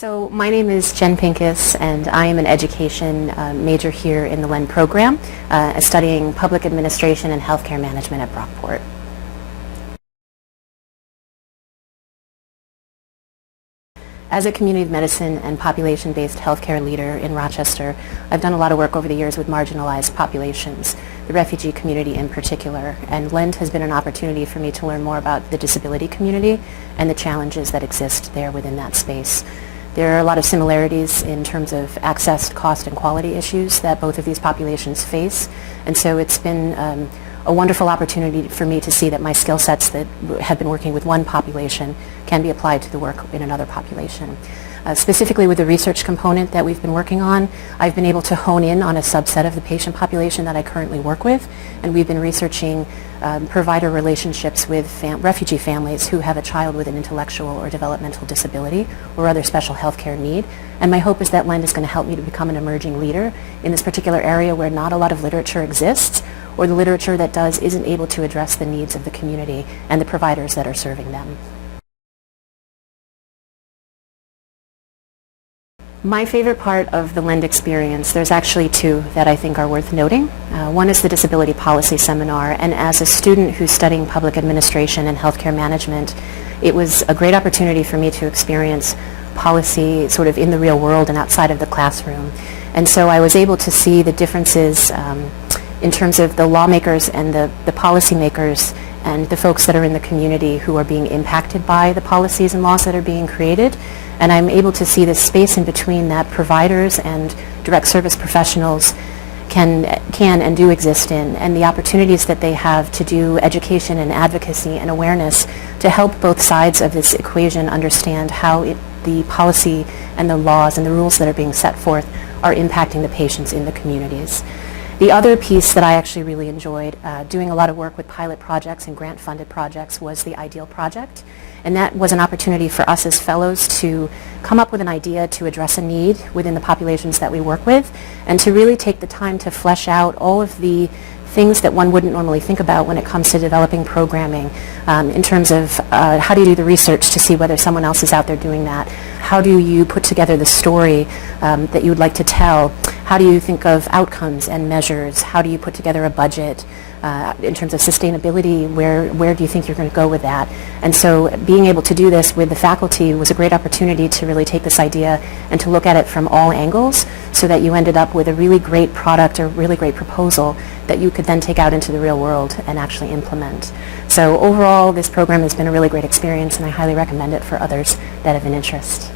So my name is Jen Pincus, and I am an education major here in the LEND program, studying public administration and healthcare management at Brockport. As a community medicine and population-based healthcare leader in Rochester, I've done a lot of work over the years with marginalized populations, the refugee community in particular, and LEND has been an opportunity for me to learn more about the disability community and the challenges that exist there within that space. There are a lot of similarities in terms of access, cost, and quality issues that both of these populations face, and so it's been a wonderful opportunity for me to see that my skill sets that have been working with one population can be applied to the work in another population. Specifically with the research component that we've been working on, I've been able to hone in on a subset of the patient population that I currently work with, and we've been researching provider relationships with refugee families who have a child with an intellectual or developmental disability or other special health care need. And my hope is that LEND is going to help me to become an emerging leader in this particular area where not a lot of literature exists, or the literature that does isn't able to address the needs of the community and the providers that are serving them. My favorite part of the LEND experience, there's actually two that I think are worth noting. One is the Disability Policy Seminar, and as a student who's studying public administration and healthcare management, it was a great opportunity for me to experience policy sort of in the real world and outside of the classroom. And so I was able to see the differences in terms of the lawmakers and the policymakers and the folks that are in the community who are being impacted by the policies and laws that are being created. And I'm able to see the space in between that providers and direct service professionals can and do exist in, and the opportunities that they have to do education and advocacy and awareness to help both sides of this equation understand how the policy and the laws and the rules that are being set forth are impacting the patients in the communities. The other piece that I actually really enjoyed doing a lot of work with pilot projects and grant-funded projects was the IDEAL project. And that was an opportunity for us as fellows to come up with an idea to address a need within the populations that we work with, and to really take the time to flesh out all of the things that one wouldn't normally think about when it comes to developing programming, in terms of how do you do the research to see whether someone else is out there doing that? How do you put together the story that you would like to tell? How do you think of outcomes and measures? How do you put together a budget? In terms of sustainability, where do you think you're going to go with that? And so being able to do this with the faculty was a great opportunity to really take this idea and to look at it from all angles so that you ended up with a really great product or really great proposal that you could then take out into the real world and actually implement. So overall, this program has been a really great experience, and I highly recommend it for others that have an interest.